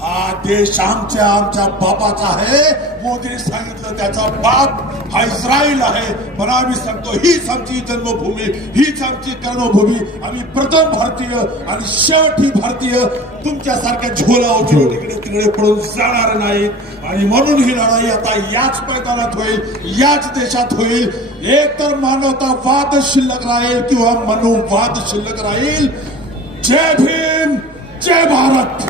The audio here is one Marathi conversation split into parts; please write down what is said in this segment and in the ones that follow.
हा देश आमच्या बापाचा आहे. मोदीने सांगितलं त्याचा बाप हा इस्रायल आहे, पण आम्ही सांगतो हीच आमची जन्मभूमी, हीच आमची कर्मभूमी. आम्ही प्रथम भारतीय आणि शेवटी भारतीय. तुमच्यासारख्या झोला उचलून इकडे तिकडे पडून जाणार नाहीत. आणि म्हणून ही लढाई आता याच मैदानात होईल, याच देशात होईल. एक तर मानवतावाद शिल्लक राहील किंवा मनुवाद शिल्लक राहील. जय भीम, जय भारत.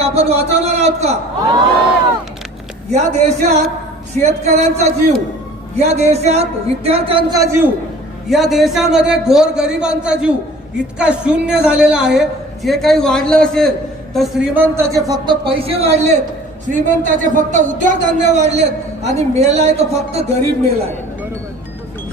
आपण वाचवणार आहोत का? या देशात शेतकऱ्यांचा जीव, या देशात विद्यार्थ्यांचा जीव, या देशामध्ये गोरगरिबांचा जीव इतका शून्य झालेला आहे. जे काही वाढलं असेल तर श्रीमंताचे फक्त पैसे वाढलेत, श्रीमंताचे फक्त उद्योगधंदे वाढलेत आणि मेलाय तो फक्त गरीब मेलाय.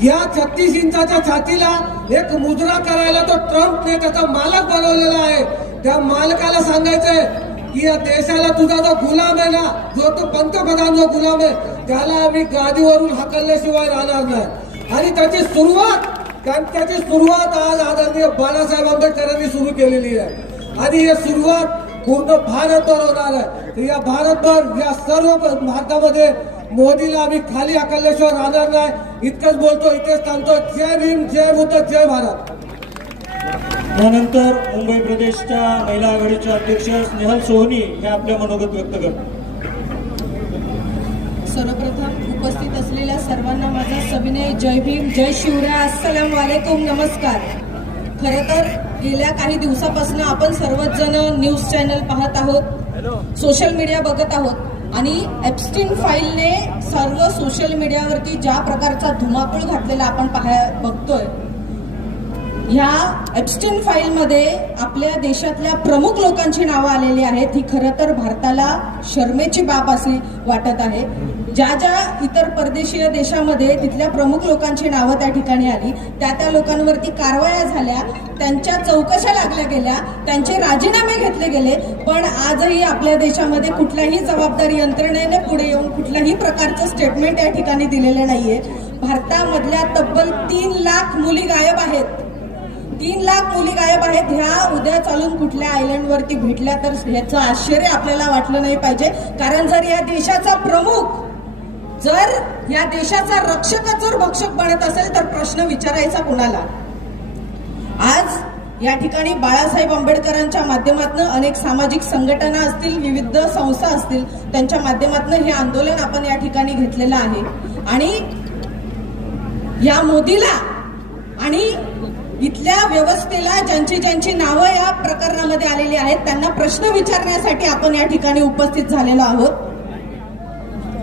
या 36 इंचाच्या छातीला एक मुजरा करायला तो ट्रम्पने त्याचा मालक बनवलेला आहे. त्या मालकाला सांगायचंय की या देशाला तुझा जो गुलाम आहे ना, जो तो पंतप्रधान जो गुलाम आहे, त्याला आम्ही गादीवरून हाकलल्याशिवाय राहणार नाही. आणि त्याची सुरुवात आज आदरणीय बाळासाहेब आंबेडकरांनी सुरू केलेली आहे. आणि ही सुरुवात पूर्ण भारतभर होणार आहे. तर या भारतभर, या सर्व भारतामध्ये मोदीला आम्ही खाली हाकलल्याशिवाय राहणार नाही. इतकंच बोलतो, इथेच थांबतो. जय भीम, जय बुद्ध, जय भारत. त्यानंतर मुंबई प्रदेशच्या महिला आघाडीच्या अध्यक्ष स्नेहल सोहनी हे आपल्या मनोगत व्यक्त करतात. सर्वप्रथम उपस्थित असलेल्या सर्वांना माझा सविनय जय भीम, जय शिवराय, अस्सलाम वालेकुम, नमस्कार. खरं तर गेल्या काही दिवसापासून आपण सर्वच जण न्यूज चॅनल पाहत आहोत, सोशल मीडिया बघत आहोत आणि एप्स्टीन फाईलने सर्व सोशल मीडियावरती ज्या प्रकारचा धुमाकूळ घातलेला आपण बघतोय. ह्या एप्स्टीन फाईलमध्ये आपल्या देशातल्या प्रमुख लोकांची नावं आलेली आहेत. ही खरं तर भारताला शर्मेची बाब अशी वाटत आहे. ज्या ज्या इतर परदेशीय देशामध्ये तिथल्या प्रमुख लोकांची नावं त्या ठिकाणी आली, त्या लोकांवरती कारवाया झाल्या, त्यांच्या चौकशा लागल्या गेल्या, त्यांचे राजीनामे घेतले गेले. पण आजही आपल्या देशामध्ये कुठल्याही जबाबदारी यंत्रणेने पुढे येऊन कुठल्याही प्रकारचं स्टेटमेंट या ठिकाणी दिलेले नाहीये. भारतामधल्या तब्बल 3 लाख मुली गायब आहेत. 3 लाख मुली गायब आहेत. ह्या उद्या चालून कुठल्या आयलंडवरती भेटल्या तर ह्याचं आश्चर्य आपल्याला वाटलं नाही पाहिजे. कारण जर या देशाचा प्रमुख, जर या देशाचा रक्षकच जर भक्षक बनत असेल तर प्रश्न विचारायचा कुणाला? आज या ठिकाणी बाळासाहेब आंबेडकरांच्या माध्यमातून अनेक सामाजिक संघटना असतील, विविध संस्था असतील, त्यांच्या माध्यमातून हे आंदोलन आपण या ठिकाणी घेतलेलं आहे. आणि या मोदीला आणि इथल्या व्यवस्थेला ज्यांची नावं या प्रकरणामध्ये आलेली आहेत त्यांना प्रश्न विचारण्यासाठी आपण या ठिकाणी उपस्थित झालेलो आहोत.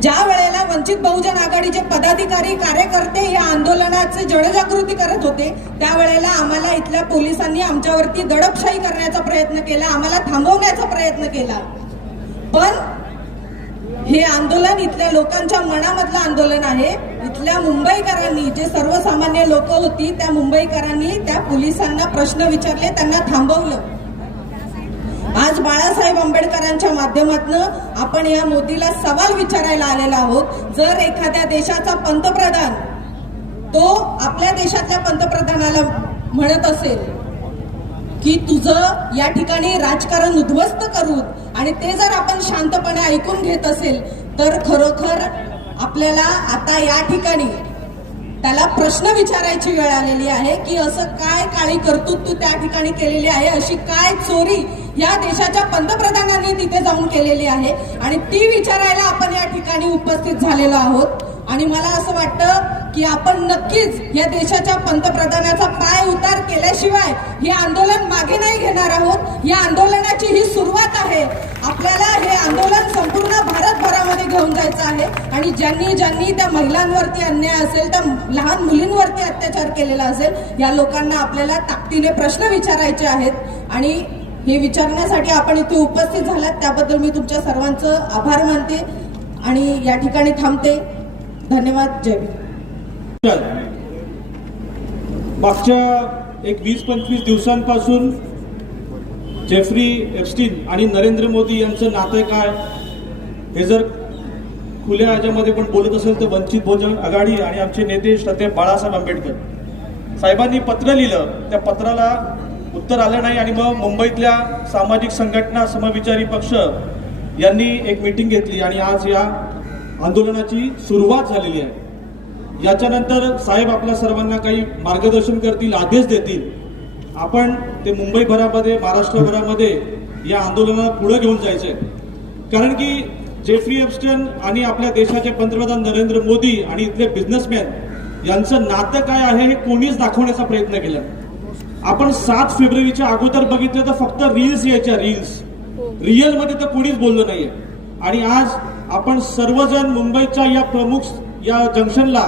ज्या वेळेला वंचित बहुजन आघाडीचे पदाधिकारी, कार्यकर्ते या आंदोलनाचे जनजागृती करत होते, त्यावेळेला आम्हाला इथल्या पोलिसांनी आमच्यावरती दडपशाही करण्याचा प्रयत्न केला, आम्हाला थांबवण्याचा प्रयत्न केला. पण हे आंदोलन इथल्या लोकांच्या मनामधलं आंदोलन आहे. इथल्या मुंबईकरांनी, जे सर्वसामान्य लोक होती, त्या मुंबईकरांनी त्या पोलिसांना प्रश्न विचारले, त्यांना थांबवलं. आज बाळासाहेब आंबेडकरांच्या माध्यमातून आपण या मोदीला सवाल विचारायला आलेला आहोत. जर एखाद्या देशाचा पंतप्रधान तो आपल्या देशातल्या पंतप्रधानाला म्हणत असेल की तुझं या ठिकाणी राजकारण उद्ध्वस्त करू, आणि ते जर आपण शांतपणे ऐकून घेत असेल तर खरोखर आपल्याला आता या ठिकाणी त्याला प्रश्न विचारायची वेळ आलेली आहे की असं काय काळी कर्तृत्व तू त्या ठिकाणी केलेली आहे, अशी काय चोरी या देशाच्या पंतप्रधानांनी तिथे जाऊन केलेली आहे, आणि ती विचारायला आपण या ठिकाणी उपस्थित झालेलो आहोत. आणि मला असं वाटतं की आपण नक्कीच या देशाच्या पंतप्रधानाचा पाय उतार केल्याशिवाय हे आंदोलन मागे नाही घेणार आहोत. या आंदोलनाची ही सुरुवात आहे. आपल्याला हे आंदोलन संपूर्ण भारतभरामध्ये घेऊन जायचं आहे. आणि ज्यांनी त्या महिलांवरती अन्याय असेल, त्या लहान मुलींवरती अत्याचार केलेला असेल, या लोकांना आपल्याला ताकदीने प्रश्न विचारायचे आहेत. आणि हे विचारण्यासाठी आपण इथे उपस्थित झालात त्याबद्दल मी तुमच्या सर्वांचं आभार मानते आणि या ठिकाणी थांबते. धन्यवाद. जय भीम. मागच्या एक 20-25 दिवसांपासून जेफ्री एप्स्टीन आणि नरेंद्र मोदी यांचं नातं काय हे जर खुल्या ह्याच्यामध्ये पण बोलत असेल तर वंचित बहुजन आघाडी आणि आमचे नेते श्रद्धेय बाळासाहेब आंबेडकर साहेबांनी पत्र लिहिलं. त्या पत्राला उत्तर आलं नाही आणि मग मुंबईतल्या सामाजिक संघटना समविचारी पक्ष यांनी एक मीटिंग घेतली आणि आज या आंदोलनाची सुरुवात झालेली आहे. याच्यानंतर साहेब आपल्या सर्वांना काही मार्गदर्शन करतील, आदेश देतील. आपण ते मुंबईभरामध्ये, महाराष्ट्रभरामध्ये या आंदोलनाला पुढे घेऊन जायचंय. कारण की जेफ्री एप्स्टीन आणि आपल्या देशाचे पंतप्रधान नरेंद्र मोदी आणि इथले बिझनेसमॅन यांचं नातं काय आहे हे कोणीच दाखवण्याचा प्रयत्न केला. आपण 7 फेब्रुवारीच्या अगोदर बघितलं तर फक्त रील्स यायच्या, रील्स. रिअल मध्ये तर कोणीच बोललं नाहीये. आणि आज आपण सर्वजण मुंबईच्या या प्रमुख या जंक्शनला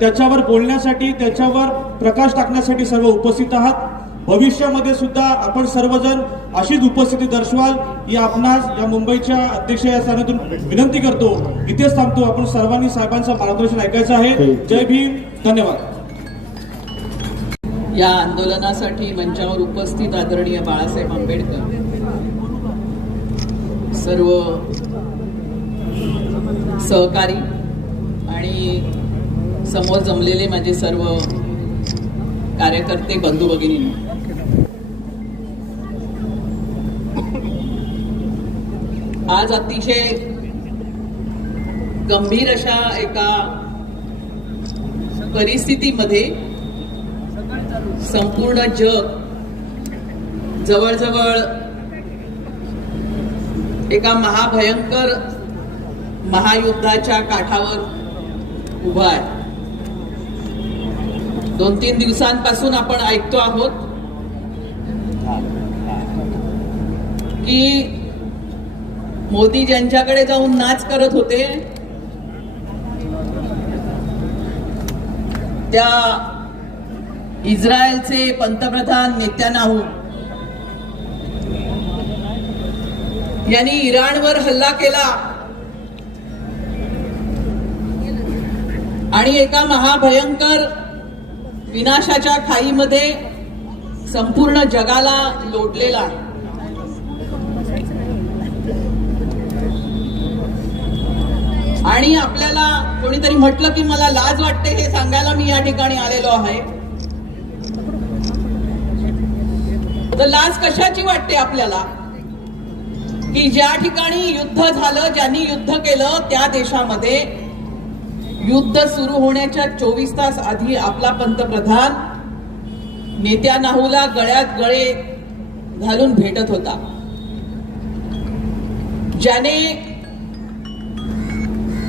त्याच्यावर बोलण्यासाठी, त्याच्यावर प्रकाश टाकण्यासाठी सर्व उपस्थित आहात. भविष्यामध्ये सुद्धा आपण सर्वजण अशीच उपस्थिती दर्शवाल ही आपणास या मुंबईच्या अध्यक्ष या स्थानातून विनंती करतो. इथेच थांबतो. आपण सर्वांनी साहेबांचं मार्गदर्शन ऐकायचं आहे. जय भीम. धन्यवाद. या आंदोलनासाठी मंचावर उपस्थित आदरणीय बाळासाहेब आंबेडकर, सर्व सहकारी आणि समोर जमलेले माझे सर्व कार्यकर्ते, बंधू भगिनींनो, आज अतिशय गंभीर अशा एका परिस्थितीमध्ये संपूर्ण जग जवळजवळ एका महाभयंकर महायुद्धाच्या काठावर उभा आहे. 2-3 दिवसांपासून आपण ऐकतो आहोत की मोदी ज्यांच्याकडे जाऊन नाच करत होते त्या इस्रायलचे पंतप्रधान नेत्यानाहू यांनी इराणवर हल्ला केला आणि एका महाभयंकर विनाशाच्या खाईमध्ये संपूर्ण जगाला लोटलेला आहे. आणि आपल्याला कोणीतरी म्हटलं की मला लाज वाटते हे सांगायला मी या ठिकाणी आलेलो आहे. तर लाज कशाची वाटते आपल्याला की ज्या ठिकाणी युद्ध झालं, ज्यांनी युद्ध केलं त्या देशामध्ये युद्ध सुरू होण्याच्या 24 तास आधी आपला पंतप्रधान नेत्यानाहूला गळ्यात गळे घालून भेटत होता.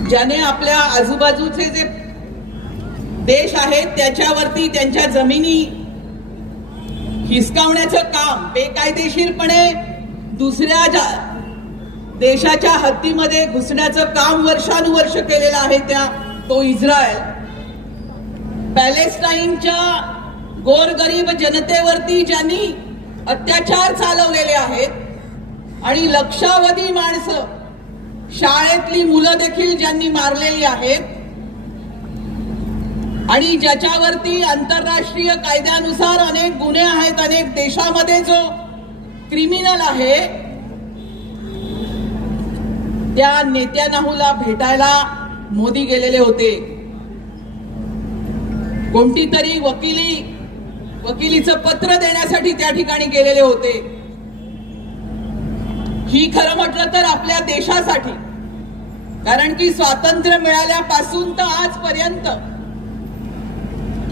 ज्याने आपल्या आजूबाजूचे जे देश आहेत त्याच्यावरती त्यांच्या जमिनी हिसकावण्याचं काम, बेकायदेशीरपणे दुसऱ्या देशाच्या हद्दीमध्ये घुसण्याचं काम वर्षानुवर्ष केलेलं आहे तो इस्रायल. पॅलेस्टाईनच्या गोरगरीब जनतेवरती ज्यांनी अत्याचार चालवलेले आहेत आणि लक्षावधी माणसं, शाळेतली मुलं देखील ज्यांनी मारलेली आहेत आणि ज्याच्यावरती आंतरराष्ट्रीय कायद्यानुसार अनेक गुन्हे आहेत, अनेक देशामध्ये जो क्रिमिनल आहे, त्या नेत्यानाहूला भेटायला मोदी गेलेले होते. कोणती तरी वकिलीचं पत्र देण्यासाठी त्या ठिकाणी गेलेले होते. ही खरं म्हटलं तर आपल्या देशासाठी, कारण की स्वातंत्र्य मिळाल्यापासून तर आजपर्यंत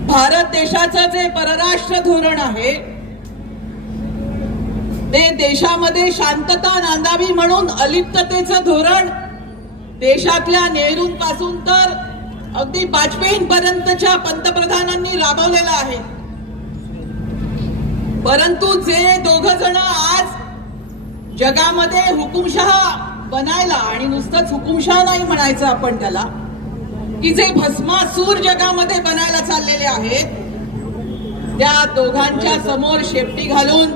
भारत देशाचं जे परराष्ट्र धोरण आहे ते देशामध्ये शांतता नांदावी म्हणून अलिप्ततेचं धोरण देशातल्या नेहरूंपासून तर अगदी वाजपेयींपर्यंतच्या पंतप्रधानांनी राबवलेलं आहे. परंतु जे दोघ जण आज जगामध्ये हुकुमशहा बनायला, आणि नुसतंच हुकुमशहा नाही म्हणायचं आपण त्याला, की जे भस्मासूर जगामध्ये बनायला चाललेले आहेत, त्या दोघांच्या समोर शेपटी घालून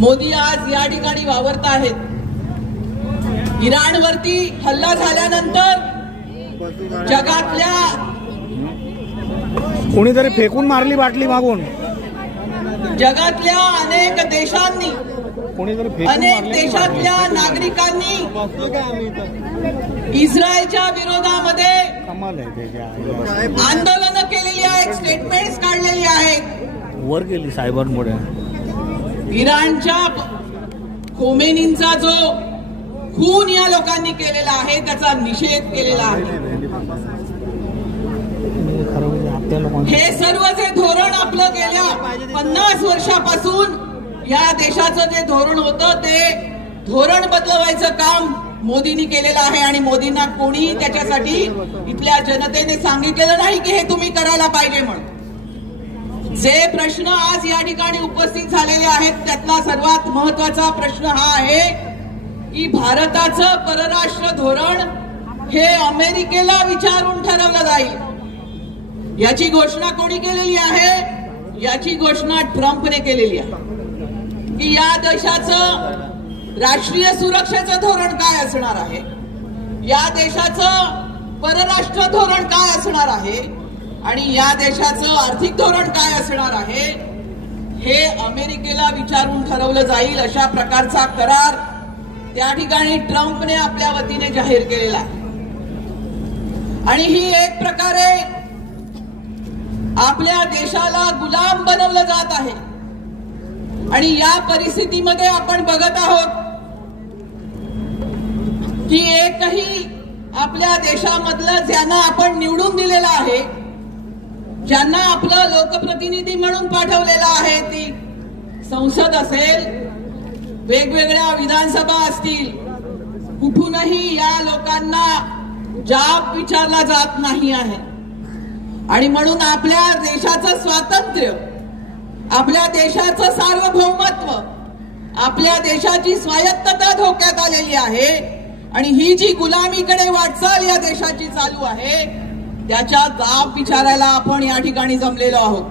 मोदी आज या ठिकाणी वावरत आहेत. इराणवरती हल्ला झाल्यानंतर जगातल्या कोणीतरी फेकून मारली बाटली मागून, जगातल्या अनेक देशांनी, अनेक देशातल्या नागरिकांनी इस्रायलच्या विरोधामध्ये आंदोलनं केलेली आहेत, स्टेटमेंट्स काढलेली आहेत. वर गेली साहेबांमुळे. इराणच्या खोमेनींचा जो खून या लोकांनी केलेला आहे त्याचा निषेध केलेला आहे. हे सर्व जे धोरण आपलं गेल्या 50 वर्षापासून या देशाचं जे धोरण होतं ते धोरण बदलवायचं काम मोदींनी केलेलं आहे. आणि मोदींना कोणी त्याच्यासाठी इथल्या जनतेने सांगितलेलं नाही की हे तुम्ही करायला पाहिजे म्हणून. जे प्रश्न आज या ठिकाणी उपस्थित झालेले आहेत त्यातला सर्वात महत्वाचा प्रश्न हा आहे की भारताचं परराष्ट्र धोरण हे अमेरिकेला विचारून ठरवलं जाईल. याची घोषणा कोणी केलेली आहे? याची घोषणा ट्रम्पने केलेली आहे की या देशाचं राष्ट्रीय सुरक्षेचं धोरण काय असणार आहे, या देशाचं परराष्ट्र धोरण काय असणार आहे आणि या देशाचं आर्थिक धोरण काय असणार आहे हे अमेरिकेला विचारून ठरवलं जाईल. अशा प्रकारचा करार त्या ठिकाणी ट्रम्पने आपल्या वतीने जाहीर केलेला आहे. आणि ही एक प्रकारे आपल्या देशाला गुलाम बनवलं जात आहे. आणि या परिस्थितीमध्ये आपण बघत आहोत की एकही आपल्या देशामधलं ज्यांना आपण निवडून दिलेलं आहे, ज्यांना आपलं लोकप्रतिनिधी म्हणून पाठवलेलं आहे, ती संसद असेल, वेगवेगळ्या विधानसभा असतील, कुठूनही या लोकांना जाब विचारला जात नाही आहे. आणि म्हणून आपल्या देशाचं स्वातंत्र्य, आपल्या देशाचं सार्वभौमत्व, आपल्या देशाची स्वायत्तता धोक्यात आलेली आहे. आणि ही जी गुलामीकडे वाटचाल या देशाची चालू आहे त्याच्या जाब विचारायला आपण या ठिकाणी जमलेलो आहोत.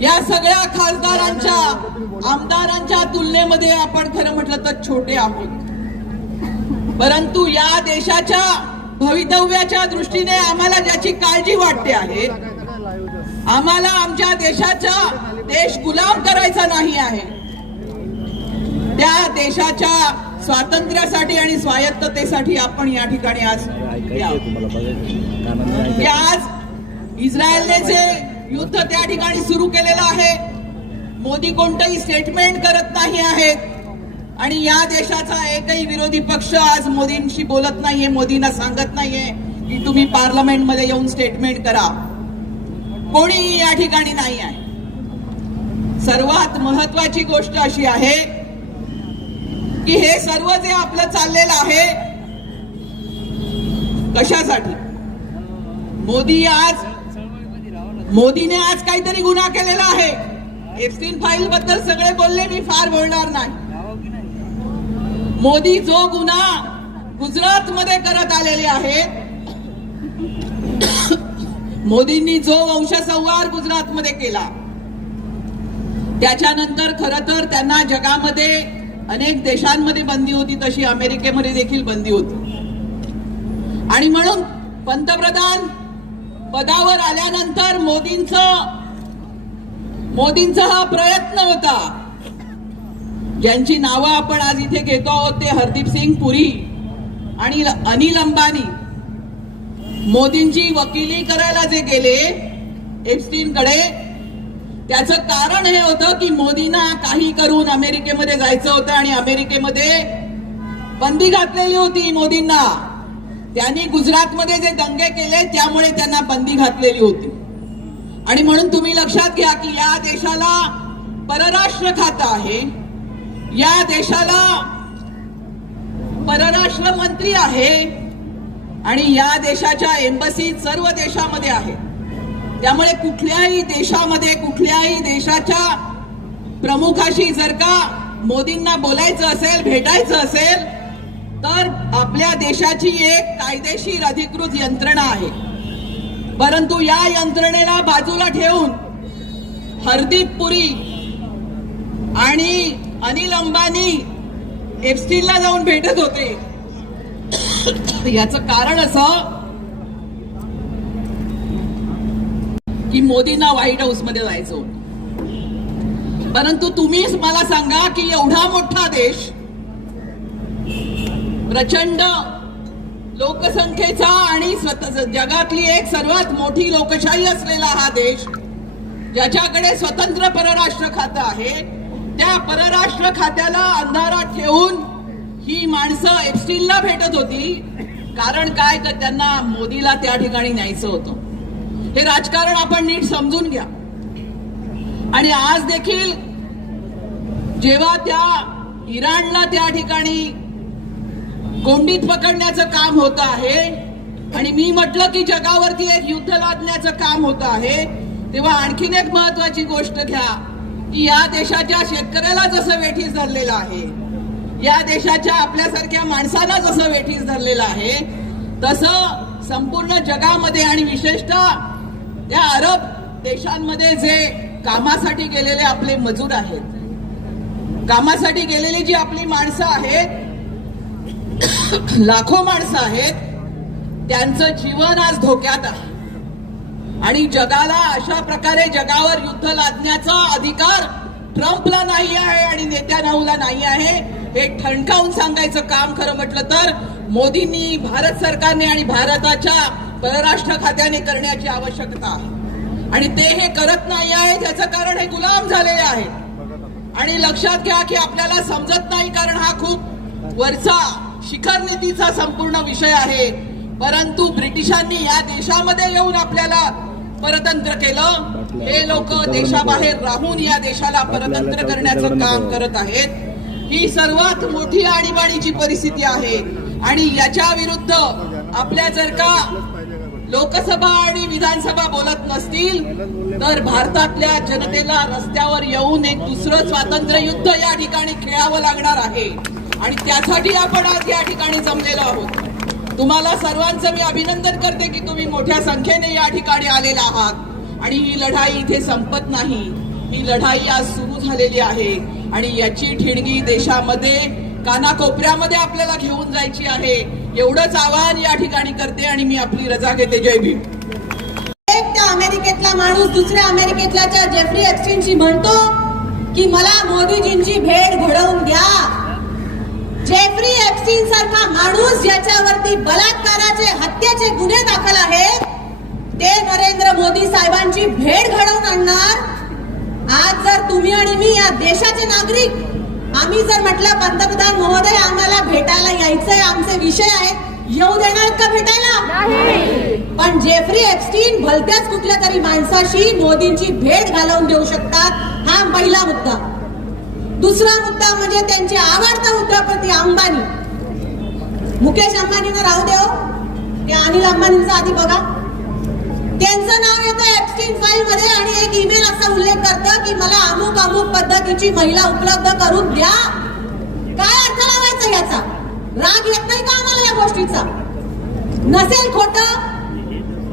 या सगळ्या खासदारांच्या, आमदारांच्या तुलनेमध्ये आपण खरं म्हटलं तर छोटे आहोत, परंतु या देशाच्या भवितव्याच्या दृष्टीने आम्हाला ज्याची काळजी वाटते आहे, आम्हाला आमच्या देश गुलाम करायचा नाही आहे, त्या देशाच्या स्वातंत्र्यासाठी आणि स्वायत्ततेसाठी आपण या ठिकाणी आज इस्रायलने जे युद्ध त्या ठिकाणी सुरू केलेलं आहे, मोदी कोणतंही स्टेटमेंट करत नाही आहेत आणि या देशाचा एकही विरोधी पक्ष आज मोदींशी बोलत नाहीये, मोदींना सांगत नाहीये की तुम्ही पार्लमेंटमध्ये येऊन स्टेटमेंट करा. कोणीही या ठिकाणी नाही आहे. सर्वात महत्वाची गोष्ट अशी आहे की हे सर्व जे आपलं चाललेलं आहे कशासाठी? मोदीने आज काहीतरी गुन्हा केलेला आहे. एप्स्टीन फाईल बद्दल सगळे बोलले, मी फार बोलणार नाही. मोदी जो गुन्हा गुजरात मध्ये करत आलेले आहेत, मोदींनी जो वंशसंहार गुजरात मध्ये केला, त्याच्यानंतर खरं तर त्यांना जगामध्ये अनेक देशांमध्ये बंदी होती, तशी अमेरिकेमध्ये देखील बंदी होती. आणि म्हणून पंतप्रधान पदावर आल्यानंतर मोदींचा हा प्रयत्न होता. ज्यांची नावं आपण आज इथे घेतो आहोत ते हरदीप सिंग पुरी आणि अनिल अंबानी, मोदींची वकिली करायला जे गेले एप्स्टीनकडे, त्याचं कारण हे होतं की मोदींना काही करून अमेरिकेमध्ये जायचं होतं आणि अमेरिकेमध्ये बंदी घातलेली होती मोदींना. त्यांनी गुजरातमध्ये जे दंगे केले त्यामुळे त्यांना बंदी घातलेली होती. आणि म्हणून तुम्ही लक्षात घ्या की या देशाला परराष्ट्र खातं आहे, या देशाला परराष्ट्र मंत्री आहे आणि या देशाच्या एम्बसी सर्व देशामध्ये आहे. त्यामुळे कुठल्याही देशामध्ये, कुठल्याही देशाच्या प्रमुखाशी जर का मोदींना बोलायचं असेल, भेटायचं असेल, तर आपल्या देशाची एक कायदेशीर अधिकृत यंत्रणा आहे. परंतु या यंत्रणेला बाजूला ठेवून हरदीप पुरी आणि अनिल अंबानी एप्स्टीनला जाऊन भेटत होते. याचं कारण असं की मोदींना व्हाईट हाऊस मध्ये जायचं होतं. परंतु तुम्हीच मला सांगा की एवढा मोठा देश, प्रचंड लोकसंख्येचा आणि जगातली एक सर्वात मोठी लोकशाही असलेला हा देश, ज्याच्याकडे स्वतंत्र परराष्ट्र खातं आहे, त्या परराष्ट्र खात्याला अंधारात ठेवून ही माणसं एप्स्टीनला भेटत होती. कारण काय, तर त्यांना मोदीला त्या ठिकाणी न्यायचं होतं. हे राजकारण आपण नीट समजून घ्या. आणि आज देखील जेव्हा त्या इराणला त्या ठिकाणी कोंडीत पकडण्याचं काम होत आहे आणि मी म्हटलं की जगावरती एक युद्ध लादण्याचं काम होत आहे, तेव्हा आणखीन एक महत्वाची गोष्ट घ्या की या देशाच्या शेतकऱ्याला जसं वेठीस धरलेलं आहे, या देशाच्या आपल्यासारख्या माणसाला जसं वेठीस धरलेलं आहे, तसं संपूर्ण जगामध्ये आणि विशेषतः त्या अरब देशांमध्ये जे कामासाठी गेलेले आपले मजूर आहेत, कामासाठी गेलेली जी आपली माणसं आहेत, लाखो माणसं आहेत, त्यांचं जीवन आज धोक्यात आहे. आणि जगाला अशा प्रकारे जगावर युद्ध लादण्याचा अधिकार ट्रम्पला नाही आहे आणि नेत्यानाहूला नाही आहे, हे ठणकावून सांगायचं काम खरं म्हटलं तर मोदींनी, भारत सरकारने आणि भारताच्या परराष्ट्र खात्याने करण्याची आवश्यकता आहे. आणि ते हे करत नाही आहे, त्याचं कारण हे गुलाम झालेले आहेत. आणि लक्षात घ्या की आपल्याला समजत नाही, कारण हा खूप वरचा शिखर नीतीचा संपूर्ण विषय आहे. परंतु ब्रिटिशांनी या देशामध्ये येऊन आपल्याला परतंत्र केलं. हे लोक देशाबाहेर राहून या देशाला परतंत्र करण्याचं काम करत आहेत. ही सर्वात मोठी आणीबाणीची परिस्थिती आहे. आणि याच्या विरुद्ध आपल्या जर का लोकसभा आणि विधानसभा बोलत नसतील तर भारतातल्या जनतेला रस्त्यावर येऊन एक दुसरं स्वातंत्र्य युद्ध या ठिकाणी खेळावं लागणार आहे. आणि त्यासाठी आपण आज या ठिकाणी जमलेलो आहोत. तुम्हाला सर्वांचं मी अभिनंदन करते की तुम्ही मोठ्या संख्येने या ठिकाणी आलेला आहात. आणि ही लढाई इथे संपत नाही, ही लढाई आज सुरू झालेली आहे. आणि याची ठिणगी देशामध्ये कानाकोपऱ्यामध्ये आपल्याला घेऊन जायची आहे. एवढंच आवाहन या ठिकाणी करते आणि मी आपली रजा घेते. जय भीम. एक त्या अमेरिकेतला माणूस दुसऱ्या अमेरिकेतल्या जेफ्री एप्स्टीनशी म्हणतो की मला मोदीजींची भेट घडवून द्या. जेफ्री एप्स्टीन सारखा माणूस ज्याच्यावरती बलात्काराचे, हत्येचे गुन्हे दाखल आहेत, ते नरेंद्र मोदी साहेबांची भेट घडवून आणणार. आज जर तुम्ही आणि मी या देशाचे नागरिक, आम्ही जर म्हटलं पंतप्रधान महोदय आम्हाला भेटायला यायचंय, आमचे विषय आहेत, येऊ देणार का भेटायला? पण जेफ्री एप्स्टीन भलत्याच कुठल्या तरी माणसाशी मोदींची भेट घालवून देऊ शकतात. हा पहिला मुद्दा. दुसरा मुद्दा म्हणजे त्यांचे आवडता उद्योगपती अंबानी, मुकेश अंबानींना राहू देव, ते अनिल अंबानींचा आधी बघा. त्यांचं नाव येतं एप्स्टीन फाईल मध्ये आणि एक ईमेल असा उल्लेख करतं की मला अमुक अमुक पद्धतीची महिला उपलब्ध करून द्या. काय अर्थ लावायचा याचा? राग येत नाही का आम्हाला या गोष्टीचा? नसेल खोटं,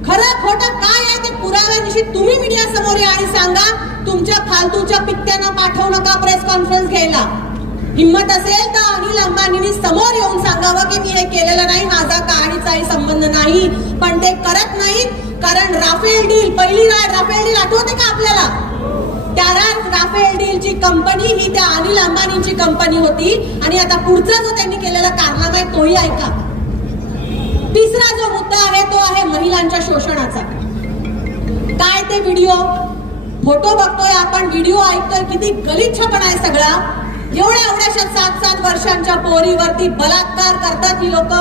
खरं खोटं काय आहे ते पुराव्यानिशी तुम्ही मीडिया समोर या आणि सांगा. तुमच्या फालतूच्या पित्त्यांना पाठवू नका प्रेस कॉन्फरन्स घ्यायला. हिम्मत असेल तर अनिल अंबानींनी समोर येऊन सांगावं की मी हे केलेलं नाही, माझा कहाणीचाही संबंध नाही. पण ते करत नाहीत. कारण राफेल डील, पहिली राफेल डील आठवते का आपल्याला? त्या राफेल डीलची कंपनी ही त्या अनिल अंबानींची कंपनी होती. आणि आता पुढचा जो त्यांनी केलेला कारनामा आहे तोही ऐका. तिसरा जो मुद्दा आहे तो आहे महिलांच्या शोषणाचा. काय ते व्हिडिओ, फोटो बघतोय आपण, व्हिडिओ ऐकतोय, किती गलिच्छपणा आहे सगळा. एवढ्याशा 7-7 वर्षांच्या पोरीवरती बलात्कार करतात ही लोक.